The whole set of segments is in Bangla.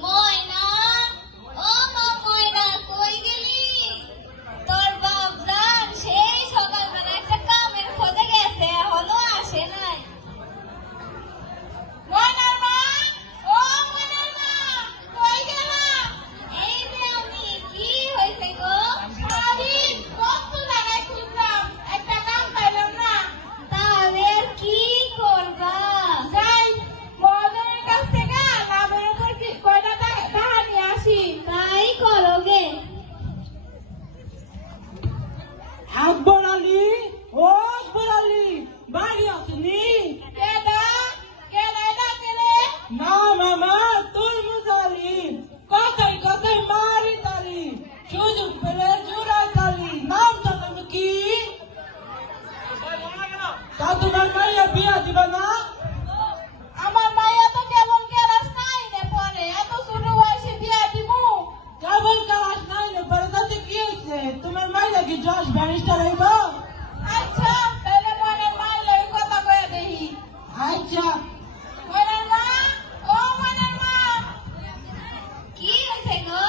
ময়না, ও মা ময়না, কই গেলি? তোর বাপজান সেই সকালবেলা একটা কামের খোঁজে গেছে, এখনো আসে নাই। ময়নার মা, ও ময়নার মা, কই গেলা? এই যে আমি। কি হয়েছে গো? সারাদিন কত জায়গায় খুঁজলাম, একটা কাম পাইলাম না। তাহলে আর কি করবা? যাই মহাজনের কাছ থেকে লাভের উপর কয়টা টাকা নিয়ে আসি। তাই করো গে। আকবর আলী, ও আকবর আলী, বাড়ি আসেনি? কেডা কেডা এটা কেরে? না মামা, তুরমুজ আলী, কথাই কথাই মারি তালি, সুযোগ পেলে জুড়াই তালি, নাম জানেন কি? তা তোমার মাইয়া বিয়া দিবা না? আমার মাইয়া তো কেবল ক্লাস 9 পড়ে, এত ছোট বয়সে বিয়া দিমু? কেবল ক্লাস 9 পরে তাতে কি হয়েছে? তোমার মাইয়া কি জজ ব্যারিস্টার হইব? আচ্ছা, তাহলে মনের মাইলে কথা কয়ে দেহি। আচ্ছা। মনের মা, ও মনের মা, কি হয়েছে গো?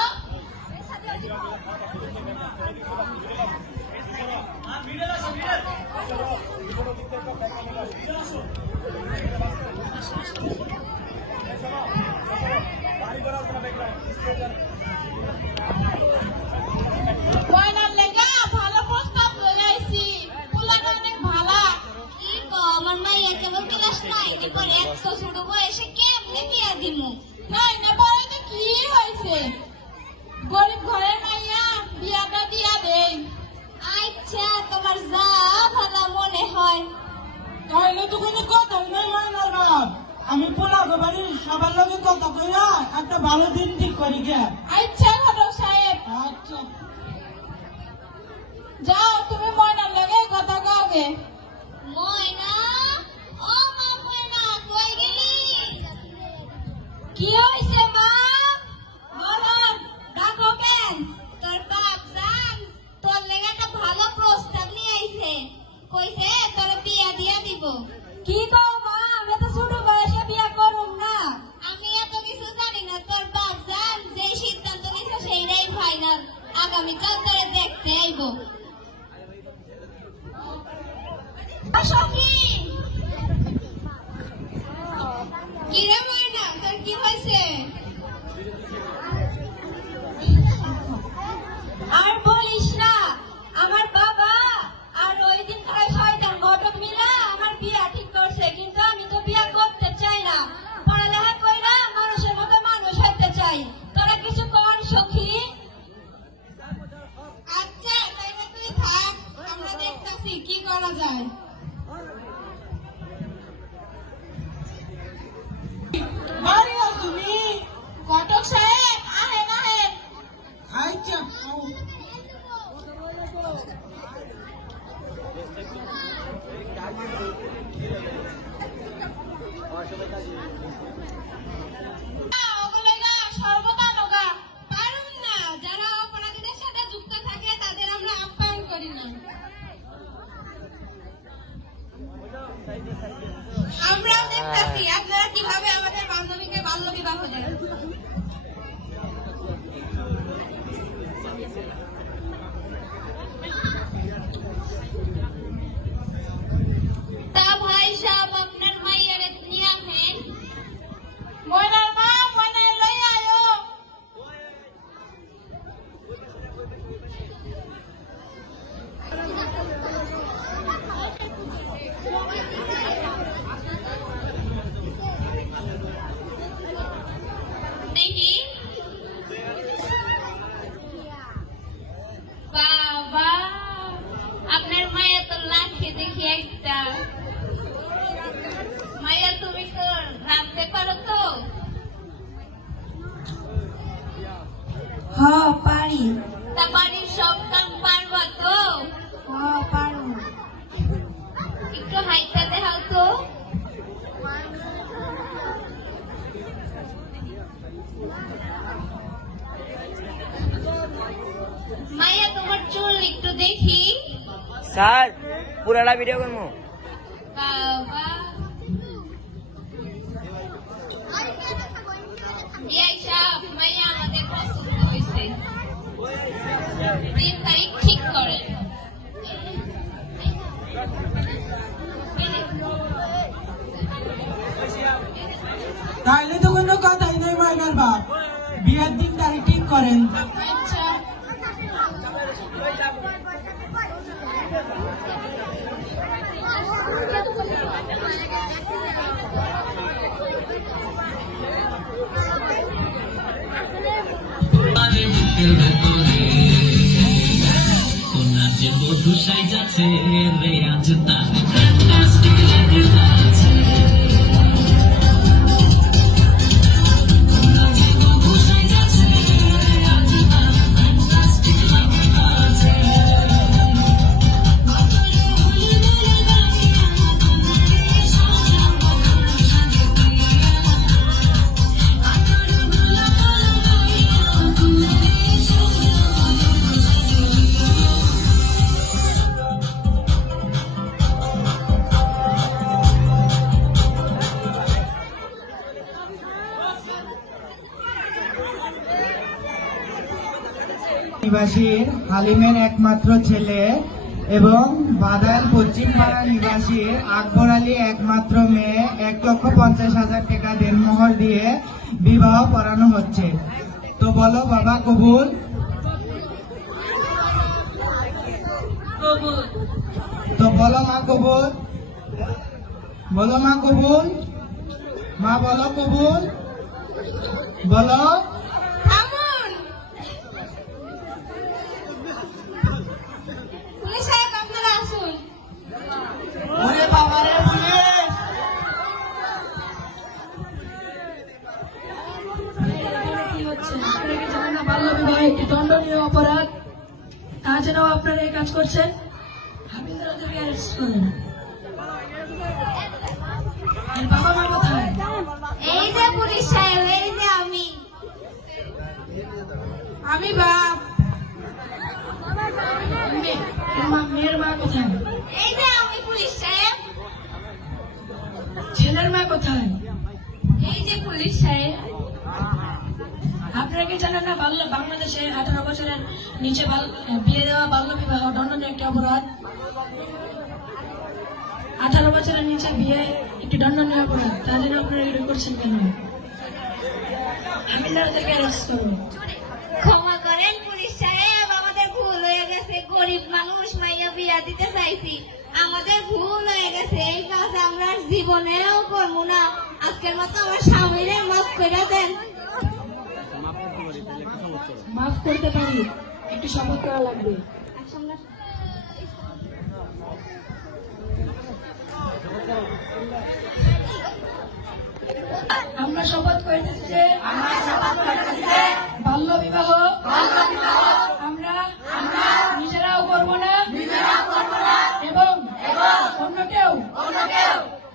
ময়নার লেগা ভালো প্রস্তাব লয়ে আইছি, পুলাটা অনেক ভালা। কি গো, আমার মাইয়া কেবল ক্লাস 9 পড়ে, এত ছোট বয়সে কেমনে বিয়া দিমু? 9 পড়ে তো কি হয়েছে, গরিব ঘরের মাইয়া, বিয়াটা দিয়া দেই। আচ্ছা, তোমার যা ভালো মনে হয়। তাইলে তো কোনো কথাই নাই মাইনার বাপ। আমি পোলাগো বাড়ির সবার লগে কথা কইয়া একটা ভালো দিন ঠিক করি গে। আচ্ছা ঘটক সাহেব, আচ্ছা। যাও তুমি ময়নার লগে কথা কওগে। ময়না, ও মা ময়না, কই গেলি? কি হইছে মা? বলো, ডাকো কেন? তোর বাপ জান তোর লেগে একটা ভালো প্রস্তাব নিয়ে আইছে, কইছে তোর বিয়া দিয়া দিব। কি কও মা, আমি তো ছোট বয়সে বিয়া করুম না। আমি এত কিছু জানি না, তোর বাপ জান যেই সিদ্ধান্ত নিছে সেইটাই ফাইনাল। আগামীকাল তোরে দেখতে আইবো। কি রে ময়না, তোর কি হয়েছে? আর বলিস না, আমার বাবা আর ওই দিন করে শয়তান ঘটক মিলা আমার বিয়া ঠিক করছে, কিন্তু আমি তো বিয়া করতে চাই না। পড়ালেখা কইরা মানুষের মতো মানুষ হতে চাই। তোরা কিছু কর সখী। আচ্ছা, তাইলে তুই থাক, আমরা দেখতাছি কি করা যায়। বাড়ি আসুনি? ঘটক সাহেব, আহেন আহেন। আচ্ছা। ওগুলোগা সর্বদানগা পারুম না, যারা অপরাধীদের সাথে যুক্ত থাকে তাদের আমরা আপ্যায়ন করি না। আমরাও দেখতাছি আপনারা কিভাবে আমাদের বান্ধবীকে বাল্য বিবাহ দেন। তা ভাই সাহেব, আপনার মাইয়ার নিয়ে আহেন। ময়নার মা, ময়নার লই আয়ো। দেখি। বাবা, আপনার মায়া তো লাখে দেখি একটা। মায়া, তুমি তো রাঁধতে পারো তো? হ্যাঁ পারি। তা বাড়ির সব কাম পারবা তো? হ্যাঁ পারু। একটু হাইটা দেখাও তো। মায়া, তোমার চুল একটু দেখি। স্যার পুরাটা ভিডিও করবো। বাবা, বিআই সাহেব, বিয়ের দিন তারিখ ঠিক করেন। আচ্ছা নিবাসী হালিমের একমাত্র ছেলে এবং বাদাল পশ্চিম পাড়া নিবাসী আকবর আলী একমাত্র মেয়ে 1,50,000 টাকা দেনমোহর দিয়ে বিবাহ পড়ানো হচ্ছে। তো বলো বাবা কবুল? তো বলো মা কবুল? বলো মা কবুল? মা বলো কবুল? বলো। থামুন পুলিশ সাহেব আপনারা আসুন ওরে বাবারে পুলিশ! কি হচ্ছে? আপনারা কি জানেন না বাল্য বিবাহ একটি দণ্ডনীয় অপরাধ? তা জেনেও আপনারা এই কাজ করছেন। হাবিলদার ওদেরকে অ্যারেস্ট করেন। এর বাবা মা কোথায়? এই যে পুলিশ সাহেব এই যে আমি বাপ মেয়ের মা কোথায়? এই যে আমি পুলিশ সাহেব ছেলের মা কোথায়? এই যে পুলিশ সাহেব আপনারা কি জানেন না বাংলাদেশে 18 বছরের নিচে বিয়ে দেওয়া বাল্য বিবাহ দণ্ডনীয় একটি অপরাধ? 18 বছরের নিচে বিয়ে একটি দণ্ডনীয় অপরাধ। তা জন্য আপনারা এগুলো করছেন কেন? হাবিলদারদেরকে অ্যারেস্ট করুন। ক্ষমা করেন পুলিশ সাহেব আমাদের ভুল হয়ে গেছে গরিব মানুষ মাইয়া বিয়া দিতে চাইছি আমাদের ভুল হয়ে গেছে এই কাজ আমরা আর জীবনেও করবো না আজকের মতো আমার স্বামীরে মাফ করে দেন মাফ করতে পারি, একটু শপথ করা লাগবে। আমরা শপথ করিতেছি যে বাল্য বিবাহ আমরা নিজেরাও করব না এবং অন্য কেউ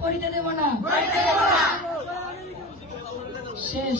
করিতে দেব না। শেষ।